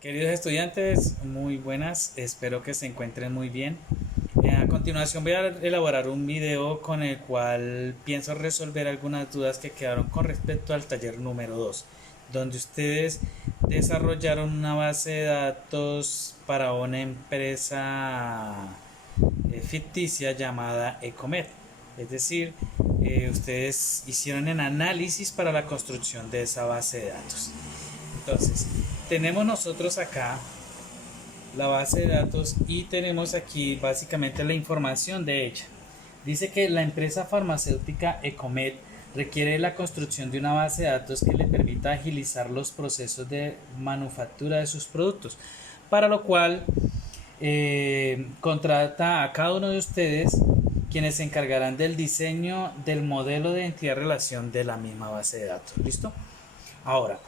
Queridos estudiantes, muy buenas, espero que se encuentren muy bien. A continuación voy a elaborar un video con el cual pienso resolver algunas dudas que quedaron con respecto al taller número 2, donde ustedes desarrollaron una base de datos para una empresa ficticia llamada Ecomed. Es decir, ustedes hicieron el análisis para la construcción de esa base de datos. Entonces, tenemos nosotros acá la base de datos y tenemos aquí básicamente la información de ella. Dice que la empresa farmacéutica Ecomed requiere la construcción de una base de datos que le permita agilizar los procesos de manufactura de sus productos, para lo cual contrata a cada uno de ustedes quienes se encargarán del diseño del modelo de identidad-relación de la misma base de datos. ¿Listo? Ahora,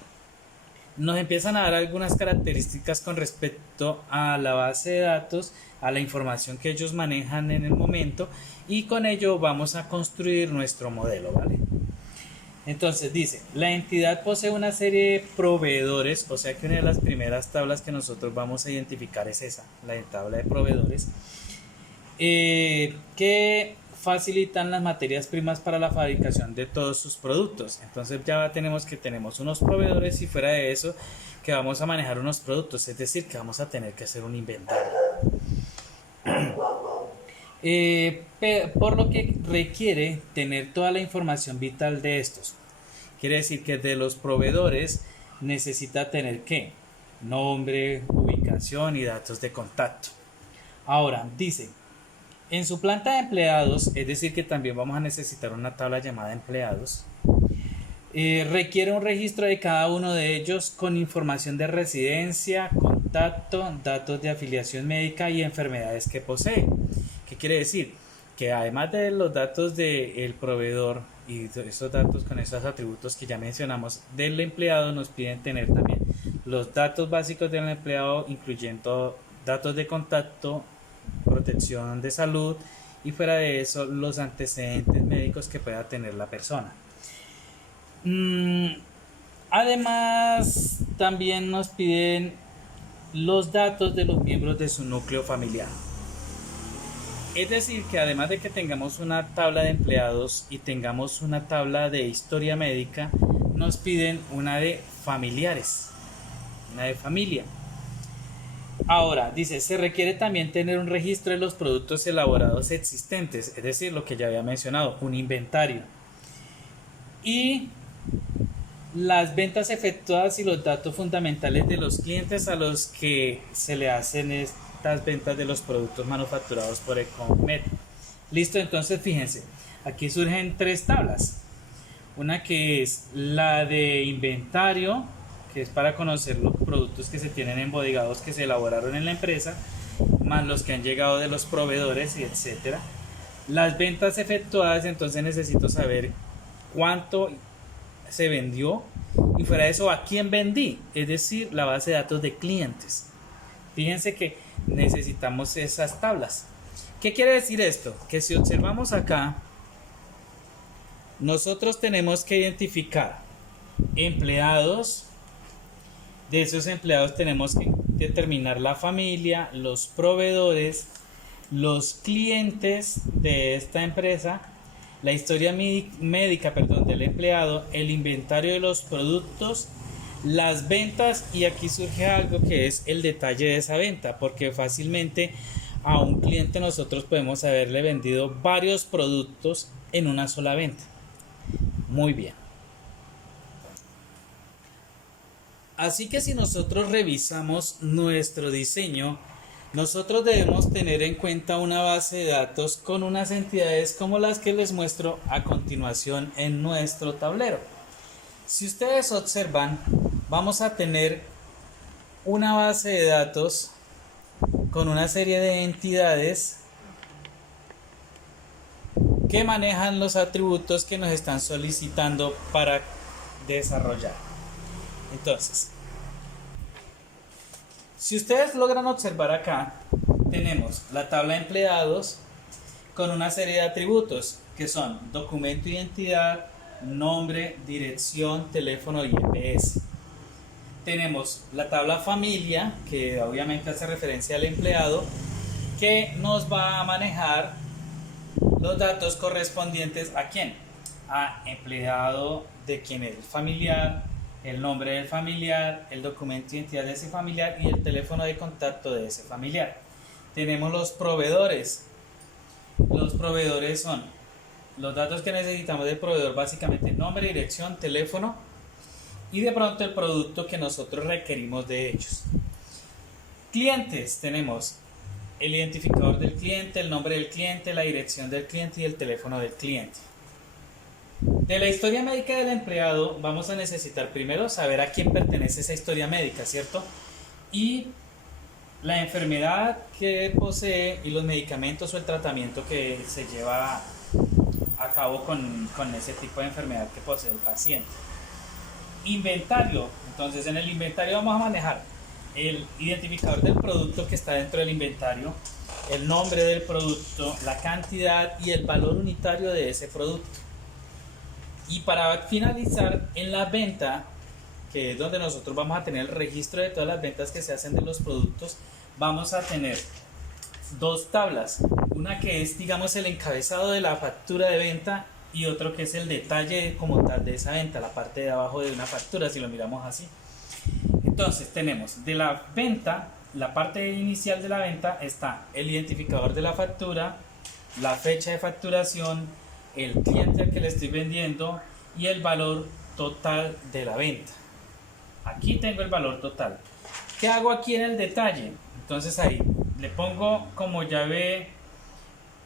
nos empiezan a dar algunas características con respecto a la base de datos, a la información que ellos manejan en el momento, y con ello vamos a construir nuestro modelo, ¿vale? Entonces dice, la entidad posee una serie de proveedores, o sea que una de las primeras tablas que nosotros vamos a identificar es esa, la tabla de proveedores, que facilitan las materias primas para la fabricación de todos sus productos. Entonces ya tenemos unos proveedores y fuera de eso que vamos a manejar unos productos, es decir, que vamos a tener que hacer un inventario. Por lo que requiere tener toda la información vital de estos. Quiere decir que de los proveedores necesita tener ¿qué? Nombre, ubicación y datos de contacto. Ahora, dice, en su planta de empleados, es decir que también vamos a necesitar una tabla llamada empleados, requiere un registro de cada uno de ellos con información de residencia, contacto, datos de afiliación médica y enfermedades que posee. ¿Qué quiere decir? Que además de los datos del proveedor y esos datos con esos atributos que ya mencionamos del empleado, nos piden tener también los datos básicos del empleado, incluyendo datos de contacto, protección de salud y fuera de eso los antecedentes médicos que pueda tener la persona. Además también nos piden los datos de los miembros de su núcleo familiar. Es decir que además de que tengamos una tabla de empleados y tengamos una tabla de historia médica, nos piden una de familiares, una de familia. Ahora, dice, se requiere también tener un registro de los productos elaborados existentes, es decir, lo que ya había mencionado, un inventario. Y las ventas efectuadas y los datos fundamentales de los clientes a los que se le hacen estas ventas de los productos manufacturados por Ecomed. Listo, entonces fíjense, aquí surgen tres tablas. Una que es la de inventario, que es para conocer los productos que se tienen embodigados que se elaboraron en la empresa, más los que han llegado de los proveedores y etcétera. Las ventas efectuadas, entonces necesito saber cuánto se vendió y fuera de eso a quién vendí, es decir, la base de datos de clientes. Fíjense que necesitamos esas tablas. ¿Qué quiere decir esto? Que si observamos acá, nosotros tenemos que identificar empleados. De esos empleados tenemos que determinar la familia, los proveedores, los clientes de esta empresa, la historia médica del empleado, el inventario de los productos, las ventas, y aquí surge algo que es el detalle de esa venta, porque fácilmente a un cliente nosotros podemos haberle vendido varios productos en una sola venta. Muy bien. Así que si nosotros revisamos nuestro diseño, nosotros debemos tener en cuenta una base de datos con unas entidades como las que les muestro a continuación en nuestro tablero. Si ustedes observan, vamos a tener una base de datos con una serie de entidades que manejan los atributos que nos están solicitando para desarrollar. Entonces, si ustedes logran observar acá, tenemos la tabla de empleados con una serie de atributos que son documento de identidad, nombre, dirección, teléfono y EPS. tenemos la tabla familia, que obviamente hace referencia al empleado, que nos va a manejar los datos correspondientes a quién, a empleado de quien es el familiar, el nombre del familiar, el documento de identidad de ese familiar y el teléfono de contacto de ese familiar. Tenemos los proveedores. Los proveedores son los datos que necesitamos del proveedor, básicamente nombre, dirección, teléfono y de pronto el producto que nosotros requerimos de ellos. Clientes, tenemos el identificador del cliente, el nombre del cliente, la dirección del cliente y el teléfono del cliente. De la historia médica del empleado vamos a necesitar primero saber a quién pertenece esa historia médica, ¿cierto? Y la enfermedad que posee y los medicamentos o el tratamiento que se lleva a cabo con ese tipo de enfermedad que posee el paciente. Inventario, entonces en el inventario vamos a manejar el identificador del producto que está dentro del inventario, el nombre del producto, la cantidad y el valor unitario de ese producto. Y para finalizar, en la venta, que es donde nosotros vamos a tener el registro de todas las ventas que se hacen de los productos, vamos a tener dos tablas, una que es, digamos, el encabezado de la factura de venta y otro que es el detalle como tal de esa venta, la parte de abajo de una factura, si lo miramos así. Entonces tenemos de la venta, la parte inicial de la venta está el identificador de la factura, la fecha de facturación, el cliente al que le estoy vendiendo y el valor total de la venta. Aquí tengo el valor total. ¿Qué hago aquí en el detalle? Entonces ahí le pongo como llave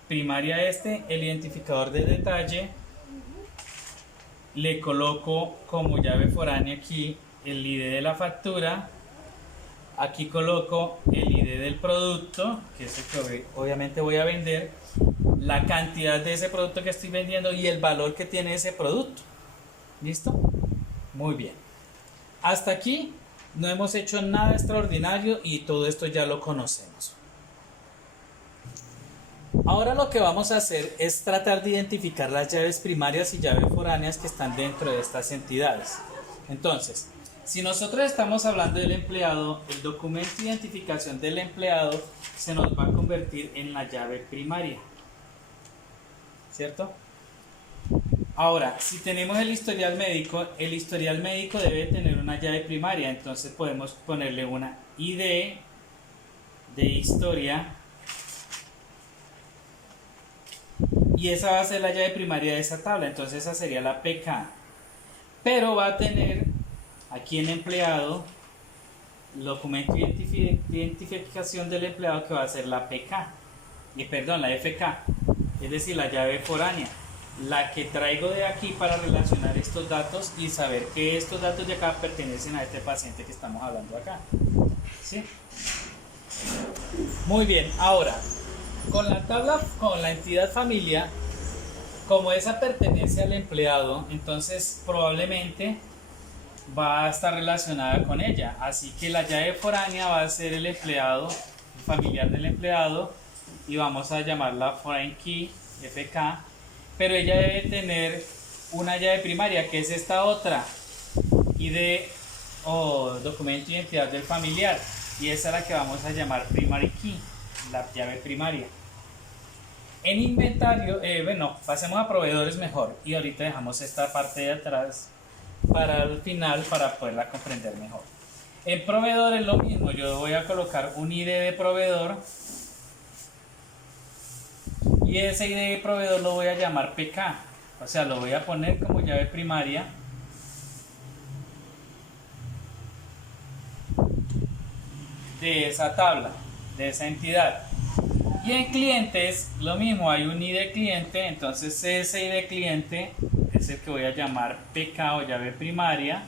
primaria el identificador de detalle, le coloco como llave foránea aquí el ID de la factura, aquí coloco el ID del producto, que es el que obviamente voy a vender, la cantidad de ese producto que estoy vendiendo y el valor que tiene ese producto. ¿Listo? Muy bien. Hasta aquí no hemos hecho nada extraordinario y todo esto ya lo conocemos. Ahora lo que vamos a hacer es tratar de identificar las llaves primarias y llaves foráneas que están dentro de estas entidades. Entonces, si nosotros estamos hablando del empleado, el documento de identificación del empleado se nos va a convertir en la llave primaria, ¿cierto? Ahora, si tenemos el historial médico debe tener una llave primaria, entonces podemos ponerle una ID de historia y esa va a ser la llave primaria de esa tabla, entonces esa sería la PK, pero va a tener aquí en empleado el documento de identificación del empleado que va a ser la PK, la FK, es decir, la llave foránea, la que traigo de aquí para relacionar estos datos y saber que estos datos de acá pertenecen a este paciente que estamos hablando acá. ¿Sí? Muy bien, ahora con la tabla, con la entidad familia, como esa pertenece al empleado, entonces probablemente va a estar relacionada con ella, así que la llave foránea va a ser el empleado, el familiar del empleado, y vamos a llamarla foreign key, FK, pero ella debe tener una llave primaria que es esta otra, ID o documento de identidad del familiar, y esa es la que vamos a llamar primary key, la llave primaria. En inventario, pasemos a proveedores mejor, y ahorita dejamos esta parte de atrás para el final para poderla comprender mejor. En proveedor es lo mismo, yo voy a colocar un ID de proveedor y ese ID de proveedor lo voy a llamar PK, o sea, lo voy a poner como llave primaria de esa tabla, de esa entidad. Y en clientes lo mismo, hay un ID cliente, entonces ese ID cliente es el que voy a llamar PK o llave primaria,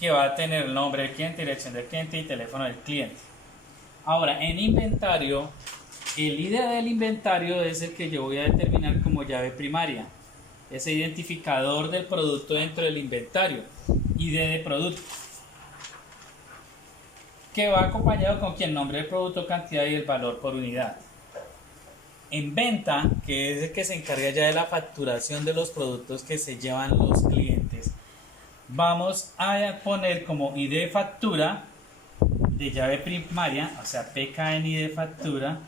que va a tener el nombre del cliente, dirección del cliente y teléfono del cliente. Ahora en inventario, el ID del inventario es el que yo voy a determinar como llave primaria, ese identificador del producto dentro del inventario, ID de producto, que va acompañado con quien nombre del producto, cantidad y el valor por unidad. En venta, que es el que se encarga ya de la facturación de los productos que se llevan los clientes vamos a poner como ID de factura de llave primaria, o sea, PK en ID de factura.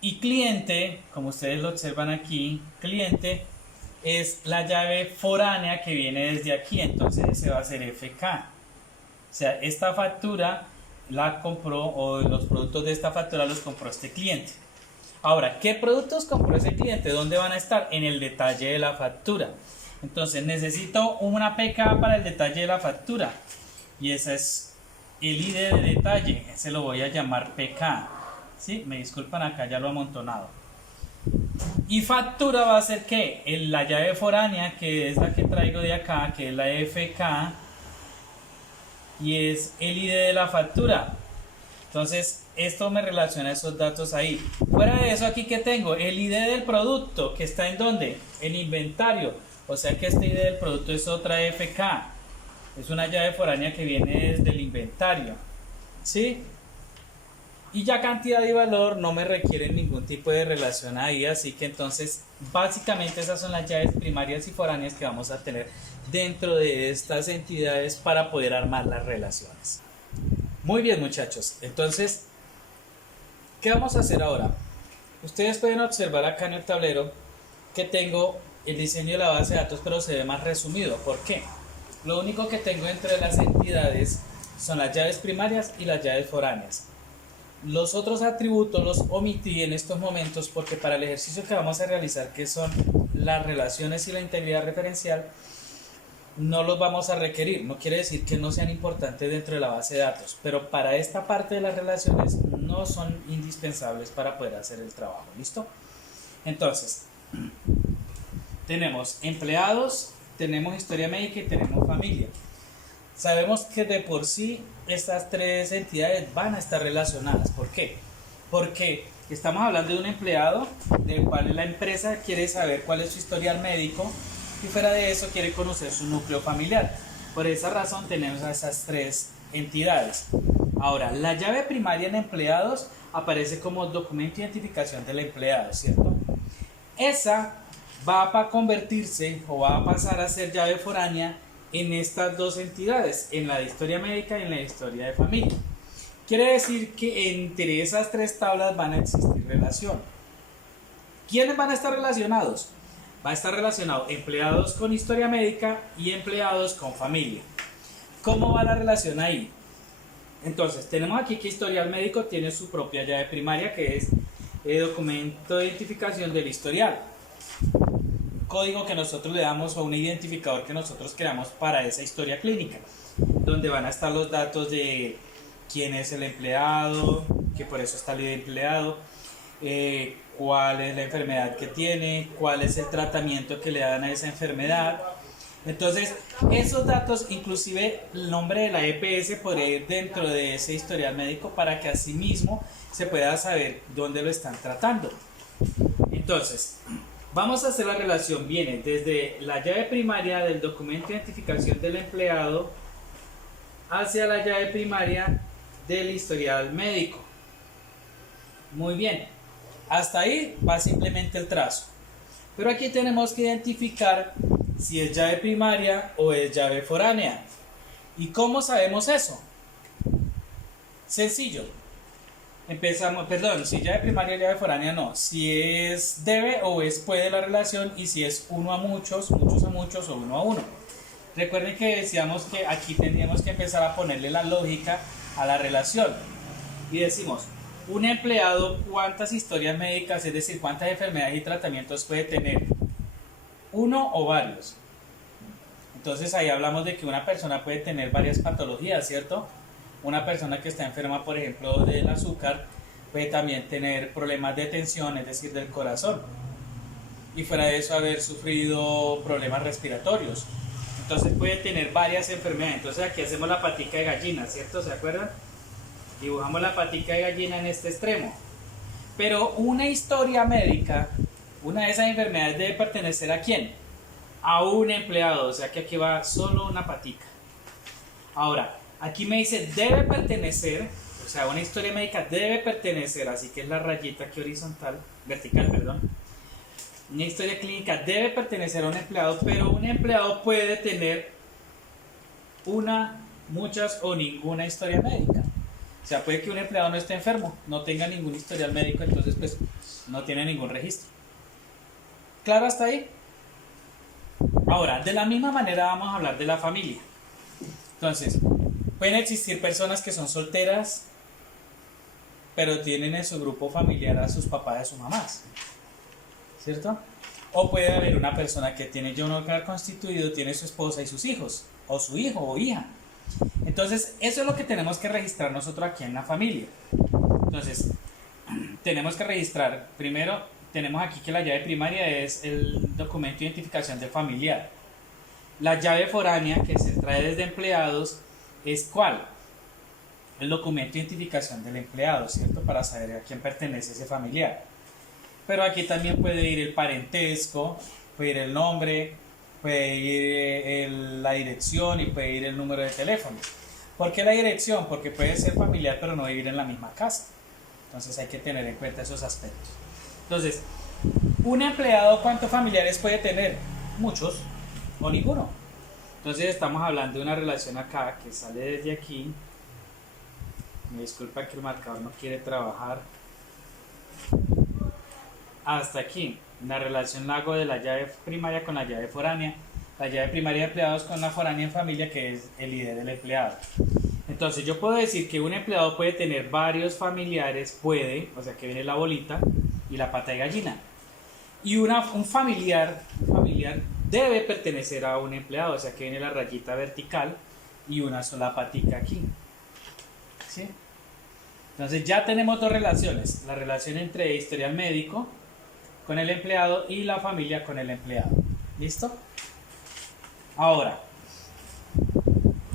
Y cliente, como ustedes lo observan aquí, cliente es la llave foránea que viene desde aquí, entonces ese va a ser FK. O sea, esta factura la compró, o los productos de esta factura los compró este cliente. Ahora, ¿qué productos compró ese cliente? ¿Dónde van a estar? En el detalle de la factura. Entonces necesito una PK para el detalle de la factura. Y ese es el ID de detalle. Ese lo voy a llamar PK. ¿Sí? Me disculpan, acá ya lo he amontonado. Y factura va a ser ¿qué? La llave foránea, que es la que traigo de acá, que es la FK. Y es el ID de la factura. Entonces, esto me relaciona esos datos ahí. Fuera de eso, aquí que tengo el ID del producto, que está en ¿dónde? En inventario. O sea que este ID del producto es otra FK. Es una llave foránea que viene desde el inventario. ¿Sí? Y ya cantidad y valor no me requieren ningún tipo de relación ahí. Así que entonces, básicamente esas son las llaves primarias y foráneas que vamos a tener dentro de estas entidades para poder armar las relaciones. Muy bien, muchachos, entonces, ¿qué vamos a hacer ahora? Ustedes pueden observar acá en el tablero que tengo el diseño de la base de datos, pero se ve más resumido. ¿Por qué? Lo único que tengo entre las entidades son las llaves primarias y las llaves foráneas. Los otros atributos los omití en estos momentos porque para el ejercicio que vamos a realizar, que son las relaciones y la integridad referencial, no los vamos a requerir. No quiere decir que no sean importantes dentro de la base de datos, pero para esta parte de las relaciones no son indispensables para poder hacer el trabajo. ¿Listo? Entonces, tenemos empleados, tenemos historia médica y tenemos familia. Sabemos que de por sí estas tres entidades van a estar relacionadas. ¿Por qué? Porque estamos hablando de un empleado del cual la empresa quiere saber cuál es su historial médico, y fuera de eso quiere conocer su núcleo familiar. Por esa razón tenemos a esas tres entidades. Ahora, la llave primaria en empleados aparece como documento de identificación del empleado, ¿cierto? Esa va a convertirse o va a pasar a ser llave foránea en estas dos entidades, en la de historia médica y en la de historia de familia. Quiere decir que entre esas tres tablas van a existir relación. ¿Quiénes van a estar relacionados? Va a estar relacionado empleados con historia médica y empleados con familia. ¿Cómo va la relación ahí? Entonces, tenemos aquí que historial médico tiene su propia llave primaria, que es el documento de identificación del historial. Código que nosotros le damos o un identificador que nosotros creamos para esa historia clínica, donde van a estar los datos de quién es el empleado, que por eso está el ID de empleado, cuál es la enfermedad que tiene, cuál es el tratamiento que le dan a esa enfermedad. Entonces, esos datos, inclusive el nombre de la EPS, podría ir dentro de ese historial médico para que asimismo se pueda saber dónde lo están tratando. Entonces, vamos a hacer la relación, viene desde la llave primaria del documento de identificación del empleado hacia la llave primaria del historial médico. Muy bien, hasta ahí va simplemente el trazo. Pero aquí tenemos que identificar si es llave primaria o es llave foránea. ¿Y cómo sabemos eso? Sencillo. Empezamos, perdón, si llave primaria, llave foránea no. Si es debe o es puede la relación, y si es uno a muchos, muchos a muchos o uno a uno. Recuerden que decíamos que aquí tendríamos que empezar a ponerle la lógica a la relación. Y decimos, un empleado, ¿cuántas historias médicas, es decir, cuántas enfermedades y tratamientos puede tener? ¿Uno o varios? Entonces ahí hablamos de que una persona puede tener varias patologías, ¿cierto? Una persona que está enferma, por ejemplo, del azúcar, puede también tener problemas de tensión, es decir, del corazón. Y fuera de eso, haber sufrido problemas respiratorios. Entonces puede tener varias enfermedades. Entonces aquí hacemos la patica de gallina, ¿cierto? ¿Se acuerdan? Dibujamos la patica de gallina en este extremo. Pero una historia médica, una de esas enfermedades debe pertenecer ¿a quién? A un empleado, o sea que aquí va solo una patica. Ahora, aquí me dice debe pertenecer, o sea, una historia médica debe pertenecer, así que es la rayita aquí horizontal, vertical, perdón. una historia clínica debe pertenecer a un empleado, pero un empleado puede tener una, muchas o ninguna historia médica. O sea, puede que un empleado no esté enfermo, no tenga ningún historial médico, entonces pues no tiene ningún registro. ¿Claro hasta ahí? Ahora, de la misma manera vamos a hablar de la familia. Entonces, pueden existir personas que son solteras, pero tienen en su grupo familiar a sus papás y a sus mamás, ¿cierto? O puede haber una persona que tiene ya un hogar constituido, tiene su esposa y sus hijos, o su hijo o hija. Entonces, eso es lo que tenemos que registrar nosotros aquí en la familia. Entonces, tenemos que registrar, primero, tenemos aquí que la llave primaria es el documento de identificación del familiar. La llave foránea que se trae desde empleados es ¿cuál? El documento de identificación del empleado, ¿cierto? Para saber a quién pertenece ese familiar. Pero aquí también puede ir el parentesco, puede ir el nombre, puede ir la dirección y puede ir el número de teléfono. ¿Por qué la dirección? Porque puede ser familiar pero no vivir en la misma casa. Entonces hay que tener en cuenta esos aspectos. Entonces, un empleado, ¿cuántos familiares puede tener? Muchos o ninguno. Entonces estamos hablando de una relación acá que sale desde aquí. Me disculpa que el marcador no quiere trabajar. Hasta aquí, la relación la hago de la llave primaria con la llave foránea. La llave primaria de empleados con la foránea en familia, que es el ID del empleado. Entonces yo puedo decir que un empleado puede tener varios familiares, puede, o sea que viene la bolita y la pata de gallina. Y un familiar debe pertenecer a un empleado, o sea que viene la rayita vertical y una sola patica aquí. ¿Sí? Entonces ya tenemos dos relaciones, la relación entre historial médico con el empleado y la familia con el empleado. ¿Listo? Ahora,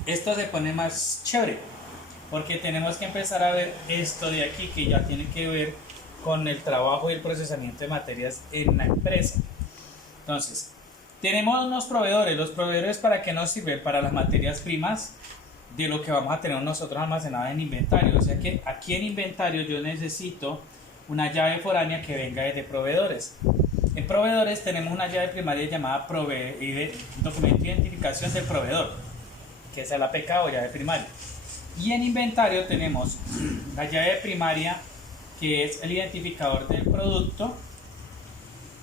esto se pone más chévere porque tenemos que empezar a ver esto de aquí que ya tiene que ver con el trabajo y el procesamiento de materias en la empresa. Entonces, tenemos unos proveedores. Los proveedores, ¿para qué nos sirven? Para las materias primas de lo que vamos a tener nosotros almacenado en inventario. O sea que aquí en inventario yo necesito una llave foránea que venga desde proveedores. En proveedores tenemos una llave primaria llamada documento de identificación del proveedor, que es la APK o llave primaria. Y en inventario tenemos la llave primaria, que es el identificador del producto,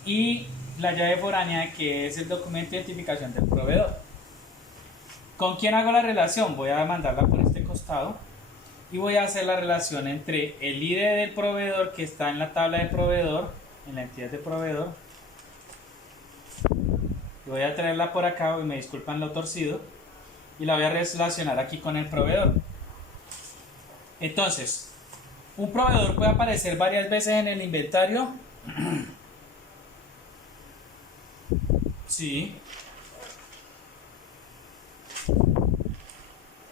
y la llave foránea, que es el documento de identificación del proveedor. ¿Con quién hago la relación? Voy a mandarla por este costado y voy a hacer la relación entre el ID del proveedor que está en la tabla de proveedor, en la entidad de proveedor, y voy a traerla por acá, y me disculpan lo torcido, y la voy a relacionar aquí con el proveedor. Entonces, un proveedor puede aparecer varias veces en el inventario. Sí.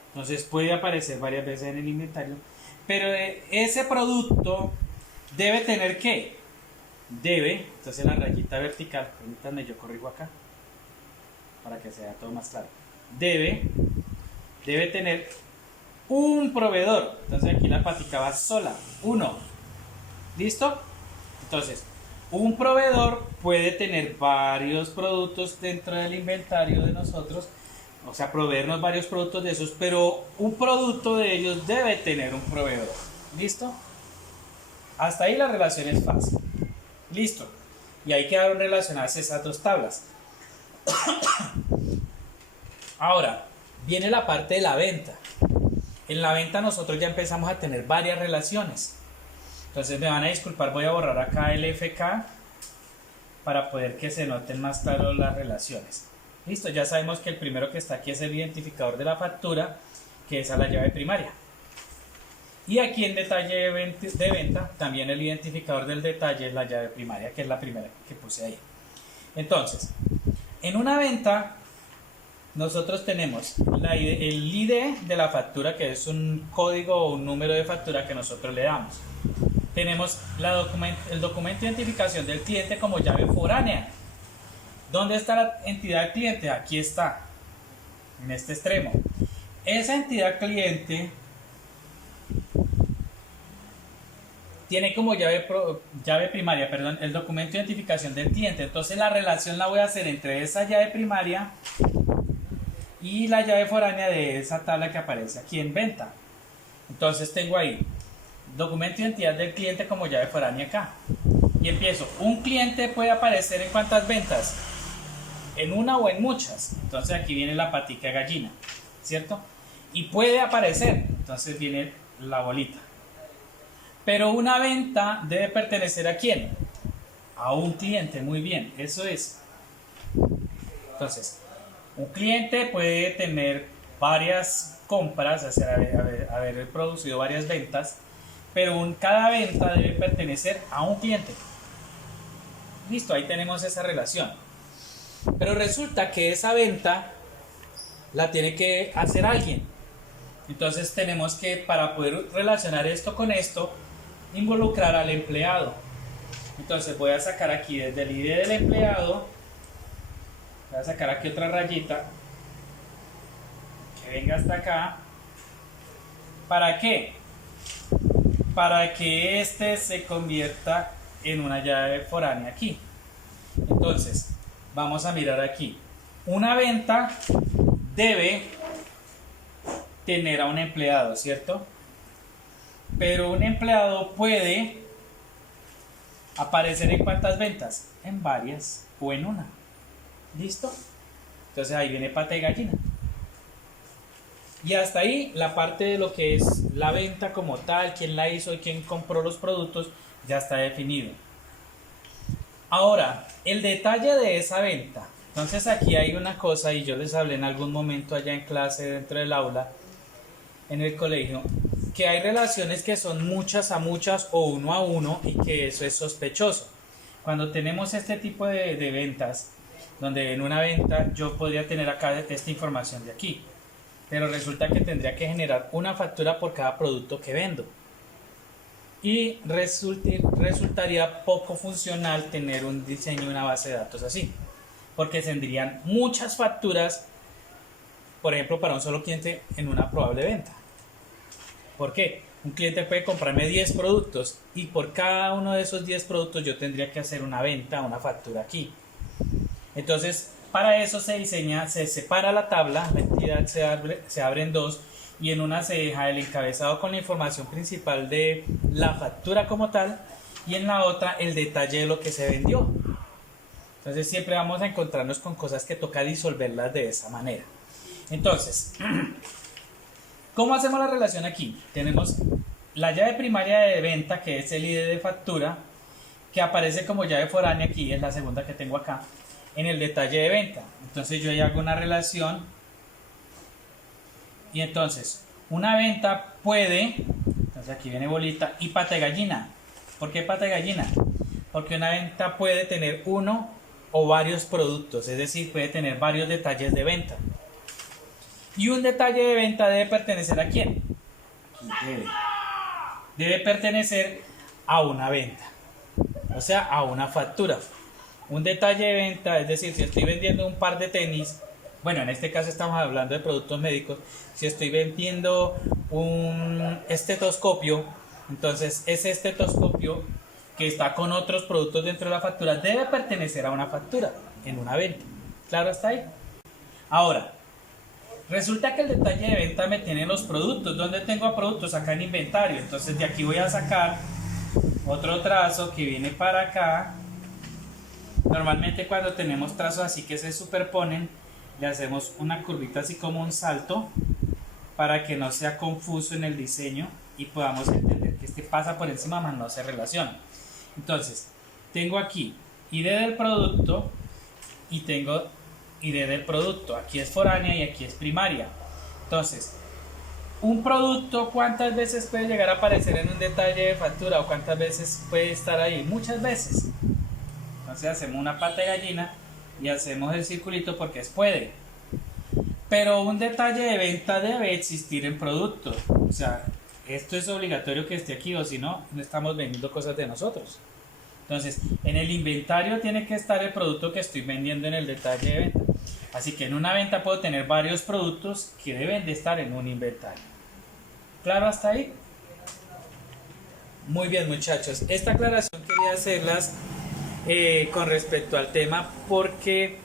Entonces puede aparecer varias veces en el inventario. Pero ese producto debe tener ¿qué? Debe, entonces la rayita vertical, permítanme, yo corrijo acá para que sea todo más claro. Debe tener un proveedor. Entonces aquí la patica va sola, uno. ¿Listo? Entonces, un proveedor puede tener varios productos dentro del inventario de nosotros, o sea, proveernos varios productos de esos, pero un producto de ellos debe tener un proveedor. ¿Listo? Hasta ahí la relación es fácil. Listo. Y ahí quedaron relacionadas esas dos tablas. Ahora, viene la parte de la venta. En la venta nosotros ya empezamos a tener varias relaciones. Entonces me van a disculpar, voy a borrar acá el FK para poder que se noten más claro las relaciones. Listo, ya sabemos que el primero que está aquí es el identificador de la factura, que es a la llave primaria. Y aquí en detalle de venta, también el identificador del detalle es la llave primaria, que es la primera que puse ahí. Entonces, en una venta, nosotros tenemos el ID de la factura, que es un código o un número de factura que nosotros le damos. Tenemos el documento de identificación del cliente como llave foránea. ¿Dónde está la entidad cliente? Aquí está, en este extremo. Esa entidad cliente tiene como llave primaria, perdón, el documento de identificación del cliente. Entonces la relación la voy a hacer entre esa llave primaria y la llave foránea de esa tabla que aparece aquí en venta. Entonces tengo ahí documento de identidad del cliente como llave foránea acá. Y empiezo. Un cliente puede aparecer en ¿cuántas ventas? En una o en muchas. Entonces aquí viene la patica de gallina, ¿cierto? Y puede aparecer. Entonces viene la bolita. Pero una venta debe pertenecer ¿a quién? A un cliente. Muy bien, eso es. Entonces, un cliente puede tener varias compras, o sea, haber producido varias ventas, pero cada venta debe pertenecer a un cliente. Listo, ahí tenemos esa relación. Pero resulta que esa venta la tiene que hacer alguien. Entonces tenemos que, para poder relacionar esto con esto, involucrar al empleado. Entonces voy a sacar aquí desde el ID del empleado, voy a sacar aquí otra rayita que venga hasta acá. ¿Para qué? Para que este se convierta en una llave foránea aquí. Entonces vamos a mirar aquí. Una venta debe tener a un empleado, ¿cierto? Pero un empleado puede aparecer en ¿cuántas ventas? En varias o en una. ¿Listo? Entonces ahí viene pata y gallina. Y hasta ahí la parte de lo que es la venta como tal, quién la hizo y quién compró los productos, ya está definido. Ahora, el detalle de esa venta. Entonces aquí hay una cosa, y yo les hablé en algún momento allá en clase dentro del aula, en el colegio, que hay relaciones que son muchas a muchas o uno a uno y que eso es sospechoso. Cuando tenemos este tipo de ventas, donde en una venta yo podría tener acá esta información de aquí, pero resulta que tendría que generar una factura por cada producto que vendo. Y resultaría poco funcional tener un diseño y una base de datos así, porque tendrían muchas facturas, por ejemplo, para un solo cliente en una probable venta. ¿Por qué? Un cliente puede comprarme 10 productos y por cada uno de esos 10 productos yo tendría que hacer una venta, una factura aquí. Entonces, para eso se diseña, se separa la tabla, la entidad se abre en dos, y en una se deja el encabezado con la información principal de la factura como tal, y en la otra el detalle de lo que se vendió. Entonces siempre vamos a encontrarnos con cosas que toca disolverlas de esa manera. Entonces, ¿cómo hacemos la relación aquí? Tenemos la llave primaria de venta, que es el ID de factura, que aparece como llave foránea aquí, es la segunda que tengo acá, en el detalle de venta. Entonces yo ahí hago una relación, y entonces una venta puede, entonces aquí viene bolita y pata de gallina. ¿Por qué pata de gallina? Porque una venta puede tener uno o varios productos, es decir, puede tener varios detalles de venta. Y un detalle de venta debe pertenecer ¿a quién? Debe pertenecer a una venta, o sea, a una factura. Un detalle de venta, es decir, si estoy vendiendo un par de tenis, bueno, en este caso estamos hablando de productos médicos, si estoy vendiendo un estetoscopio, entonces ese estetoscopio que está con otros productos dentro de la factura debe pertenecer a una factura en una venta. ¿Claro hasta ahí? Ahora, resulta que el detalle de venta me tiene los productos. ¿Dónde tengo productos? Acá en inventario. Entonces de aquí voy a sacar otro trazo que viene para acá. Normalmente cuando tenemos trazos así que se superponen, le hacemos una curvita así como un salto para que no sea confuso en el diseño y podamos entender que este pasa por encima más no se relaciona. Entonces, tengo aquí ID del producto y tengo ID del producto. Aquí es foránea y aquí es primaria. Entonces, un producto, ¿cuántas veces puede llegar a aparecer en un detalle de factura o cuántas veces puede estar ahí? Muchas veces. Entonces hacemos una pata de gallina y hacemos el circulito porque es puede. Pero un detalle de venta debe existir en producto. O sea, esto es obligatorio que esté aquí, o si no, no estamos vendiendo cosas de nosotros. Entonces, en el inventario tiene que estar el producto que estoy vendiendo en el detalle de venta. Así que en una venta puedo tener varios productos que deben de estar en un inventario. ¿Claro hasta ahí? Muy bien, muchachos. Esta aclaración quería hacerlas con respecto al tema porque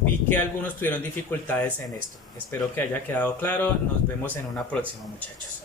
vi que algunos tuvieron dificultades en esto. Espero que haya quedado claro. Nos vemos en una próxima, muchachos.